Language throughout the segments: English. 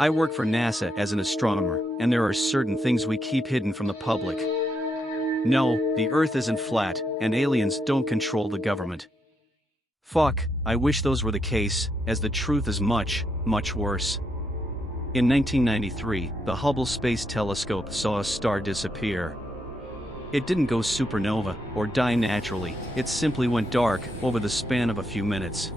I work for NASA as an astronomer, and there are certain things we keep hidden from the public. No, the Earth isn't flat, and aliens don't control the government. Fuck, I wish those were the case, as the truth is much, much worse. In 1993, the Hubble Space Telescope saw a star disappear. It didn't go supernova or die naturally, it simply went dark over the span of a few minutes.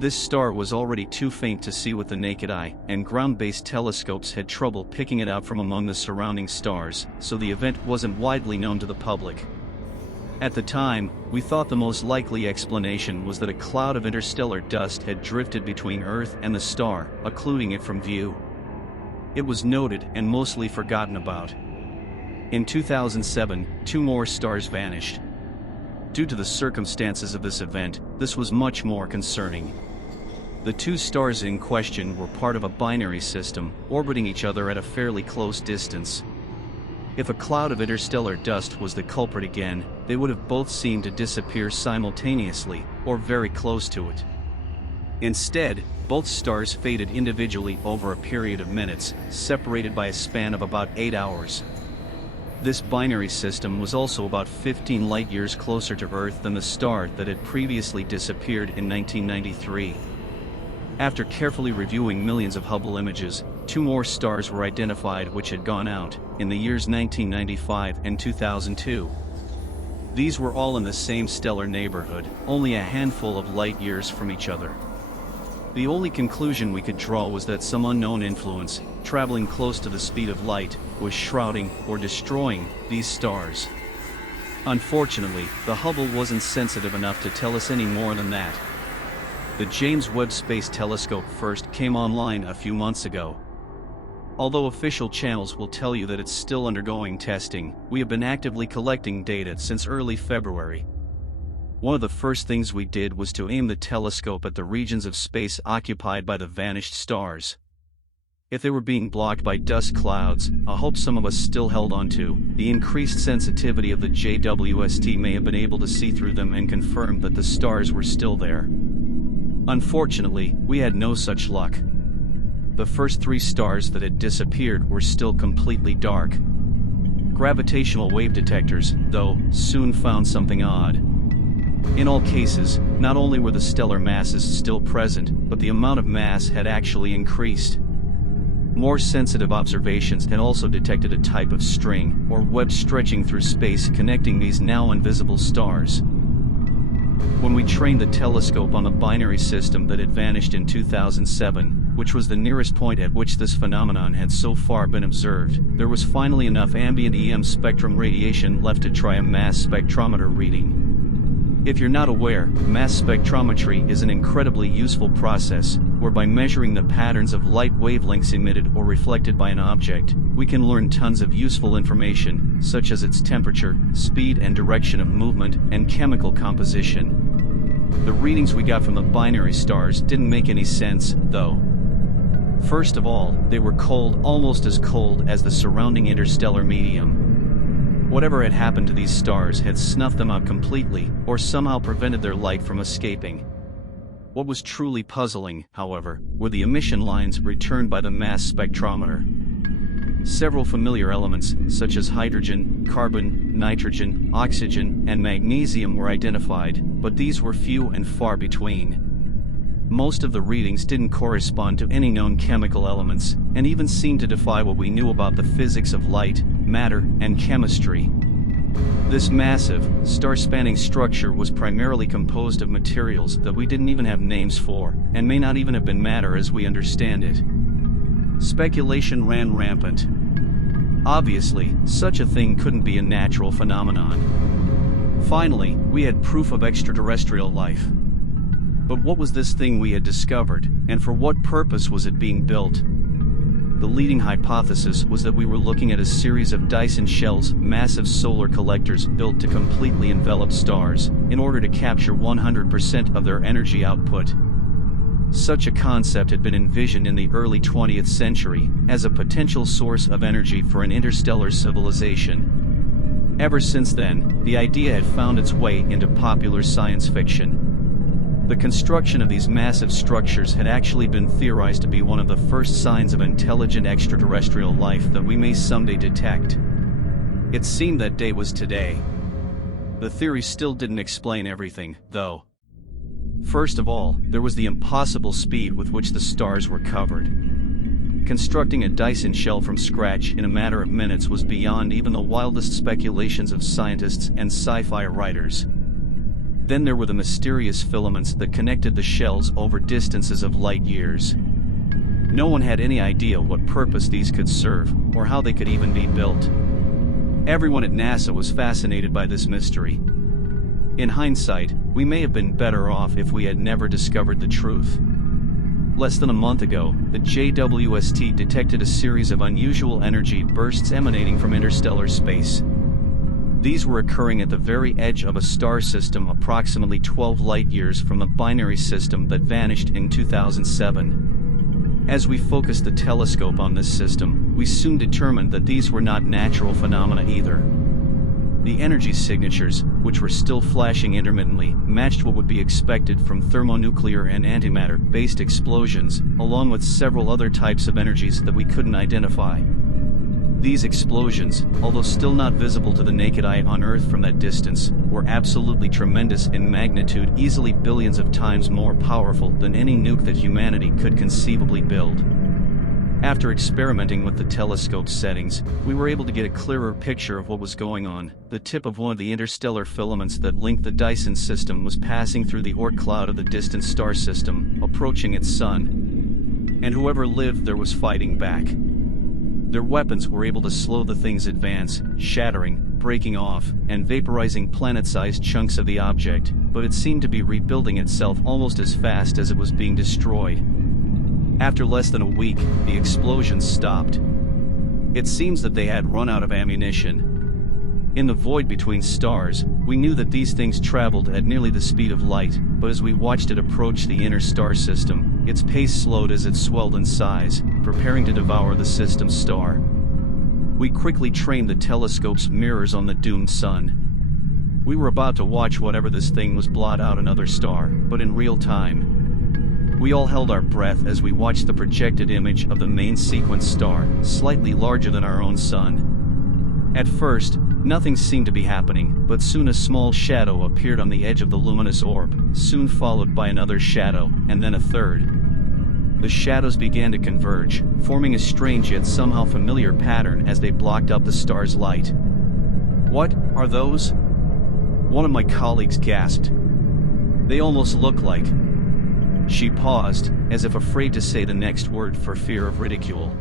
This star was already too faint to see with the naked eye, and ground-based telescopes had trouble picking it out from among the surrounding stars, so the event wasn't widely known to the public. At the time, we thought the most likely explanation was that a cloud of interstellar dust had drifted between Earth and the star, occluding it from view. It was noted and mostly forgotten about. In 2007, 2 more stars vanished. Due to the circumstances of this event, this was much more concerning. The 2 stars in question were part of a binary system, orbiting each other at a fairly close distance. If a cloud of interstellar dust was the culprit again, they would have both seemed to disappear simultaneously, or very close to it. Instead, both stars faded individually over a period of minutes, separated by a span of about 8 hours. This binary system was also about 15 light-years closer to Earth than the star that had previously disappeared in 1993. After carefully reviewing millions of Hubble images, 2 more stars were identified which had gone out, in the years 1995 and 2002. These were all in the same stellar neighborhood, only a handful of light-years from each other. The only conclusion we could draw was that some unknown influence, traveling close to the speed of light, was shrouding or destroying these stars. Unfortunately, the Hubble wasn't sensitive enough to tell us any more than that. The James Webb Space Telescope first came online a few months ago. Although official channels will tell you that it's still undergoing testing, we have been actively collecting data since early February. One of the first things we did was to aim the telescope at the regions of space occupied by the vanished stars. If they were being blocked by dust clouds, a hope some of us still held onto, the increased sensitivity of the JWST may have been able to see through them and confirm that the stars were still there. Unfortunately, we had no such luck. The first 3 stars that had disappeared were still completely dark. Gravitational wave detectors, though, soon found something odd. In all cases, not only were the stellar masses still present, but the amount of mass had actually increased. More sensitive observations had also detected a type of string, or web stretching through space connecting these now invisible stars. When we trained the telescope on the binary system that had vanished in 2007, which was the nearest point at which this phenomenon had so far been observed, there was finally enough ambient EM spectrum radiation left to try a mass spectrometer reading. If you're not aware, mass spectrometry is an incredibly useful process, where by measuring the patterns of light wavelengths emitted or reflected by an object, we can learn tons of useful information, such as its temperature, speed and direction of movement, and chemical composition. The readings we got from the binary stars didn't make any sense, though. First of all, they were cold, almost as cold as the surrounding interstellar medium. Whatever had happened to these stars had snuffed them out completely, or somehow prevented their light from escaping. What was truly puzzling, however, were the emission lines returned by the mass spectrometer. Several familiar elements, such as hydrogen, carbon, nitrogen, oxygen, and magnesium were identified, but these were few and far between. Most of the readings didn't correspond to any known chemical elements, and even seemed to defy what we knew about the physics of light, matter, and chemistry. This massive, star-spanning structure was primarily composed of materials that we didn't even have names for, and may not even have been matter as we understand it. Speculation ran rampant. Obviously, such a thing couldn't be a natural phenomenon. Finally, we had proof of extraterrestrial life. But what was this thing we had discovered, and for what purpose was it being built? The leading hypothesis was that we were looking at a series of Dyson shells, massive solar collectors built to completely envelop stars, in order to capture 100% of their energy output. Such a concept had been envisioned in the early 20th century, as a potential source of energy for an interstellar civilization. Ever since then, the idea had found its way into popular science fiction. The construction of these massive structures had actually been theorized to be one of the first signs of intelligent extraterrestrial life that we may someday detect. It seemed that day was today. The theory still didn't explain everything, though. First of all, there was the impossible speed with which the stars were covered. Constructing a Dyson shell from scratch in a matter of minutes was beyond even the wildest speculations of scientists and sci-fi writers. Then there were the mysterious filaments that connected the shells over distances of light years. No one had any idea what purpose these could serve, or how they could even be built. Everyone at NASA was fascinated by this mystery. In hindsight, we may have been better off if we had never discovered the truth. Less than a month ago, the JWST detected a series of unusual energy bursts emanating from interstellar space. These were occurring at the very edge of a star system approximately 12 light-years from the binary system that vanished in 2007. As we focused the telescope on this system, we soon determined that these were not natural phenomena either. The energy signatures, which were still flashing intermittently, matched what would be expected from thermonuclear and antimatter-based explosions, along with several other types of energies that we couldn't identify. These explosions, although still not visible to the naked eye on Earth from that distance, were absolutely tremendous in magnitude, easily billions of times more powerful than any nuke that humanity could conceivably build. After experimenting with the telescope settings, we were able to get a clearer picture of what was going on. The tip of one of the interstellar filaments that linked the Dyson system was passing through the Oort cloud of the distant star system, approaching its sun. And whoever lived there was fighting back. Their weapons were able to slow the thing's advance, shattering, breaking off, and vaporizing planet-sized chunks of the object, but it seemed to be rebuilding itself almost as fast as it was being destroyed. After less than a week, the explosions stopped. It seems that they had run out of ammunition. In the void between stars, we knew that these things traveled at nearly the speed of light, but as we watched it approach the inner star system, its pace slowed as it swelled in size, preparing to devour the system's star. We quickly trained the telescope's mirrors on the doomed sun. We were about to watch whatever this thing was blot out another star, but in real time. We all held our breath as we watched the projected image of the main sequence star, slightly larger than our own sun. At first, nothing seemed to be happening, but soon a small shadow appeared on the edge of the luminous orb, soon followed by another shadow, and then a third. The shadows began to converge, forming a strange yet somehow familiar pattern as they blocked up the star's light. "What are those?" one of my colleagues gasped. "They almost look like..." She paused, as if afraid to say the next word for fear of ridicule.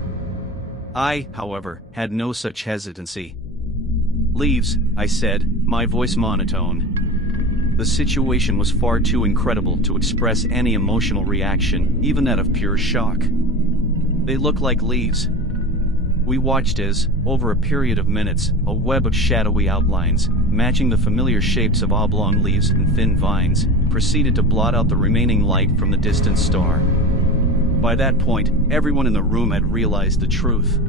I, however, had no such hesitancy. "Leaves," I said, my voice monotone. The situation was far too incredible to express any emotional reaction, even that of pure shock. "They look like leaves." We watched as, over a period of minutes, a web of shadowy outlines, matching the familiar shapes of oblong leaves and thin vines, proceeded to blot out the remaining light from the distant star. By that point, everyone in the room had realized the truth.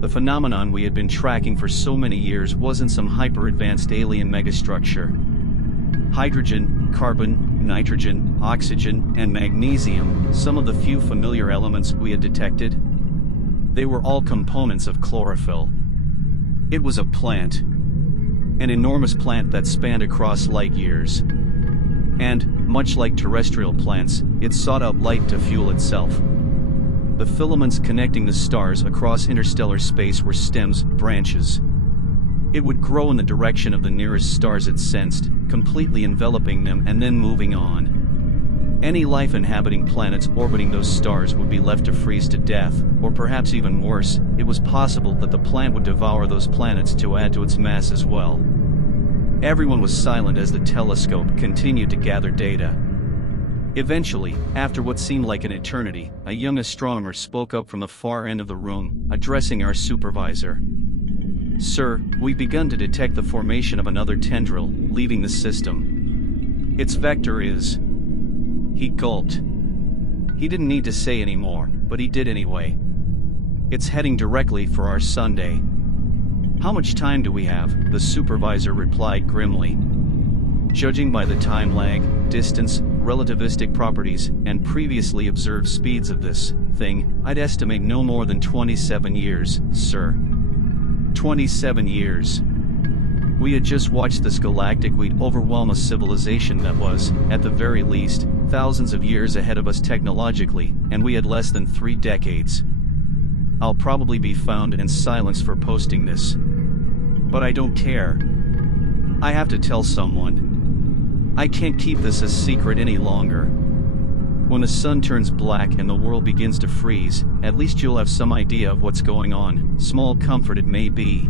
The phenomenon we had been tracking for so many years wasn't some hyper-advanced alien megastructure. Hydrogen, carbon, nitrogen, oxygen, and magnesium, some of the few familiar elements we had detected. They were all components of chlorophyll. It was a plant. An enormous plant that spanned across light years. And, much like terrestrial plants, it sought out light to fuel itself. The filaments connecting the stars across interstellar space were stems, branches. It would grow in the direction of the nearest stars it sensed, completely enveloping them and then moving on. Any life inhabiting planets orbiting those stars would be left to freeze to death, or perhaps even worse, it was possible that the plant would devour those planets to add to its mass as well. Everyone was silent as the telescope continued to gather data. Eventually, after what seemed like an eternity, a young astronomer spoke up from the far end of the room, addressing our supervisor. "Sir, we've begun to detect the formation of another tendril, leaving the system. Its vector is..." He gulped. He didn't need to say any more, but he did anyway. "It's heading directly for our Sunday." "How much time do we have?" the supervisor replied grimly. "Judging by the time lag, distance, relativistic properties, and previously observed speeds of this thing, I'd estimate no more than 27 years, sir. 27 years. We had just watched this galactic we'd overwhelm a civilization that was, at the very least, thousands of years ahead of us technologically, and we had less than 3 decades. I'll probably be found and silenced for posting this. But I don't care. I have to tell someone. I can't keep this a secret any longer. When the sun turns black and the world begins to freeze, at least you'll have some idea of what's going on, small comfort it may be.